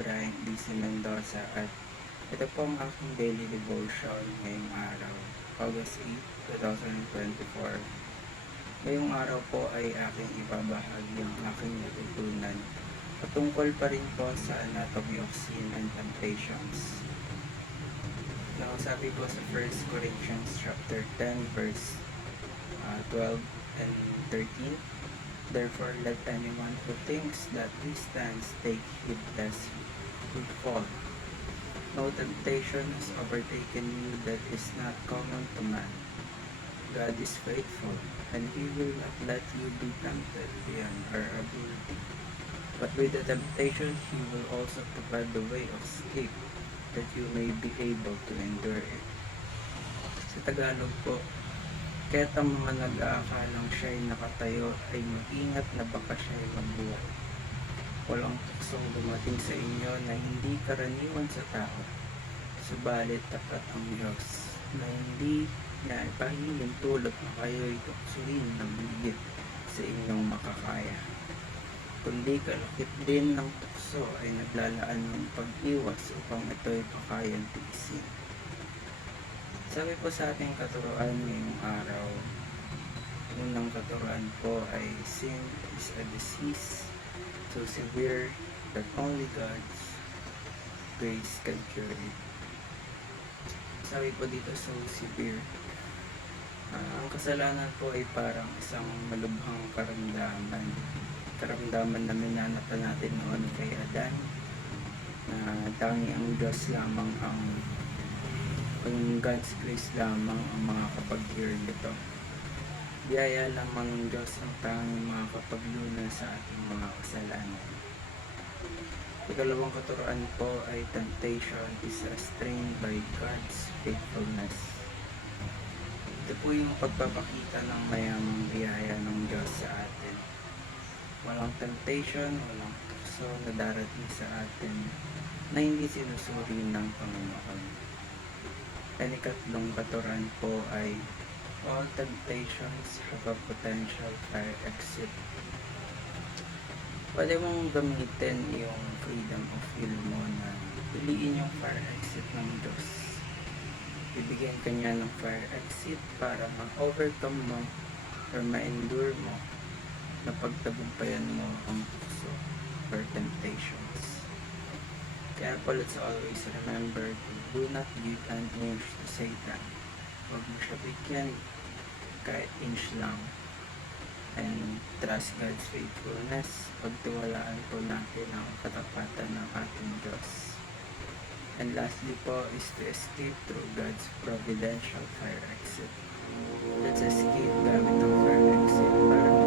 Brian DC Mendoza at ito po ang aking daily devotion ngayong araw, August 8, 2024. Ngayong araw po ay aking ibabahagi ang aking natutunan patungkol pa rin po sa anatomy of sin and temptations. Now, sabi po sa 1 Corinthians chapter 10 verse 12 and 13, therefore let anyone who thinks that he stands take heed lest he fall. No temptation has overtaken you that is not common to man. God is faithful, and He will not let you be tempted beyond our ability. But with the temptation, He will also provide the way of escape, that you may be able to endure it. Sa Tagalog po, kaya't ang mga nag-aakalang siya'y nakatayo ay mag-ingat na baka siya'y mabuhay. Walang tuksong dumating sa inyo na hindi karaniwan sa tao, subalit tapat ang Diyos na hindi niya ipahingin tulad na kayo'y tuksuhin ng higit sa inyong makakaya. Kundi kalakip din ng tukso ay naglalaan ng pag-iwas upang ito'y pakayang tiisin. Sabi po sa ating katuruan ngayong araw, unang katuruan po ay sin is a disease so severe that only God's grace can cure it. Sabi po dito, so severe. Ang kasalanan po ay parang isang malubhang karamdaman. Karamdaman na minanata natin noon kay Adan, na tangi ang Diyos lamang ang God's grace lamang ang makakapag-cure nito. Biyaya lamang ng Diyos ang tanging makakapaglunas sa ating mga kasalanan. Ikalawang katuruan po ay temptation is restrained by God's faithfulness. Ito po yung pagpapakita ng mayamang biyaya ng Diyos sa atin. Walang temptation, walang tukso na darating sa atin na hindi sinusuri ng Panginoon. At ikatlong katuruan po ay all temptations have a potential fire exit. Pwede mong gamitin yung freedom of will mo na piliin yung fire exit ng Diyos. Bibigyan ka niya ng fire exit para ma-overcome mo or ma-endure mo na pagtagumpayan mo ang tukso or temptations. Kaya po, let's always remember to do not give an inch to Satan. Huwag mo siya bigyan kahit inch lang. And trust God's faithfulness. Pagtiwalaan po natin ang katapatan ng ating Diyos. And lastly po is to escape through God's providential fire exit. Let's escape gamit ang fire exit para